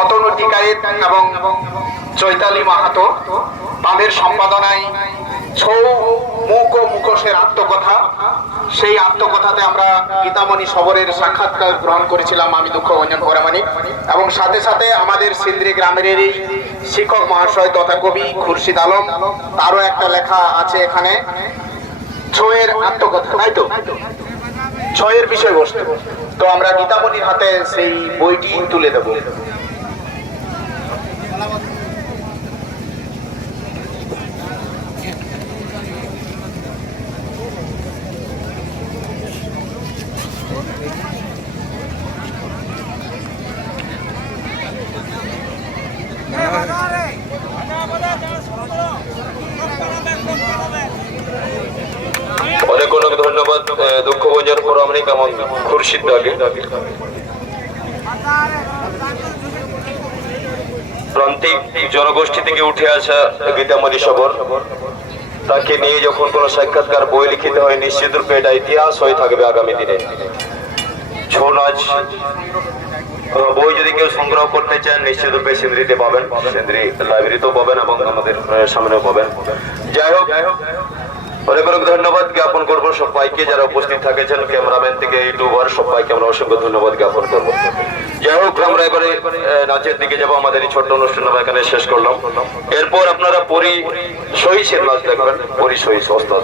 অতনু টিকায়েত এবং চৈতালি মাহাতো। তাদের সম্পাদনায় ছৌ মুখ ও মুখোশের আত্মকথা। সেই আত্মকথাতে আমরা গীতামণি সবরের সাক্ষাৎকার গ্রহণ করেছিলাম, আমি দুঃখ অঞ্জন পরামানিক এবং সাথে সাথে আমাদের সিন্দ্রি গ্রামের এই শিক্ষক মহাশয় তথা কবি খুরশিদ আলম, তারও একটা লেখা আছে এখানে, ছয়ের আত্মকথা, তাই তো? ছয়ের বিষয়বস্তু। তো আমরা গীতামণির হাতে সেই বইটি তুলে দেব। অনেক অনেক ধন্যবাদ দুঃখভঞ্জন পরামরিক এবং খুরশিদ দাকে প্রান্তিক জনগোষ্ঠী থেকে উঠে আসা গীতামণি সবর, তাকে নিয়ে যখন কোনো সাক্ষাৎকার বই লিখিত হয়, নিশ্চিত রূপে এটা ইতিহাস হয়ে থাকবে আগামী দিনে। ছৌ নাচ বই যদি কেউ সংগ্রহ করতে চান, নিশ্চিত রূপে সিন্দ্রিতে পাবেন। সিন্দ্রি লাইব্রেরিতেও পাবেন এবং আমাদের সামনেও পাবেন। অনেক অনেক ধন্যবাদ জ্ঞাপন করব সবাইকে যারা উপস্থিত থাকেছেন, ক্যামেরাম্যান থেকে ইউটিউবার, সবাইকে আমরা অসংখ্য ধন্যবাদ জ্ঞাপন করব। যাই হোক, আমরা এবারে নাচের দিকে যাব, আমাদের এই ছোট্ট অনুষ্ঠান আমরা এখানে শেষ করলাম। এরপর আপনারা পরি সহি নাচ দেখবেন, পরি ওস্তাদ